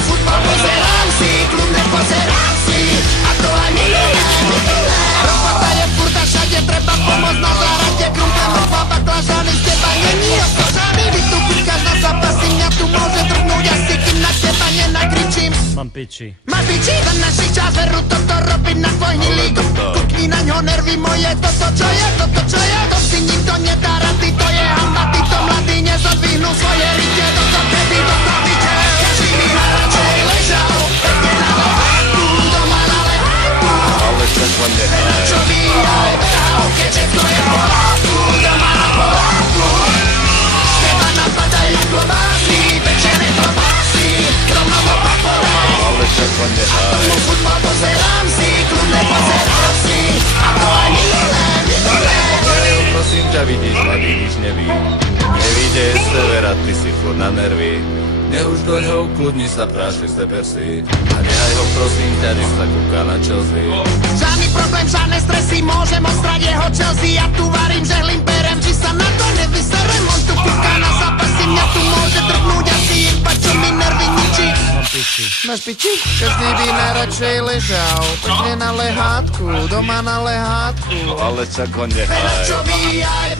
Futbal pozerám si, kľudne pozerám si, a to ani robota je furt a všade treba pomôcť na záhrade. Krumka, mŕtva, baklažany, z teba není okožaný. Vystúpiť každá zápasy, mňa tu môže trhnúť asi, kým na teba nenakričím. Mám piči. Mám piči, za našich čas veru toto robiť na tvoj hnilík. Kukni naňho nervy moje, toto čo je, to si nikto nedá rady, to je hamba, títo mladí nezodvihnú svoje rite, toto kedy toto videl. Každý by najradšej ležal, pekne na lehátku, doma na lehátku. Ale čakva nehaj. Čo by aj behal, keď všetko je v porádku, doma na porádku. Z teba napadajú klobásy, pečené klobásy, rovno do papole. Ale čakva nehaj. Tomu futbal pozerám si, kľudne pozerám si, a to ani Nerev, prosím ťa, vidíš ma, vidíš, nevíš. Nevíde severa, ty si furt na nervy. Neuškoď ho, kľudni sa, prášli seber si. A nehaj ho, prosím ťa, nech sa kúka na Chelsea. Žiadny problém, žiadne stresy, môžem ostrať jeho Chelsea. Ja tu varím, žehlím, perem, či sa na to nevyserem. On tu kúka na zápasy, mňa tu môže trhnúť asi iba, čo mi nervy ničí. Mám piči. Máš piči? Každý by najradšej ležal, pekne na lehátku, doma na lehátku. Ale čak ho nehaj. Čo by aj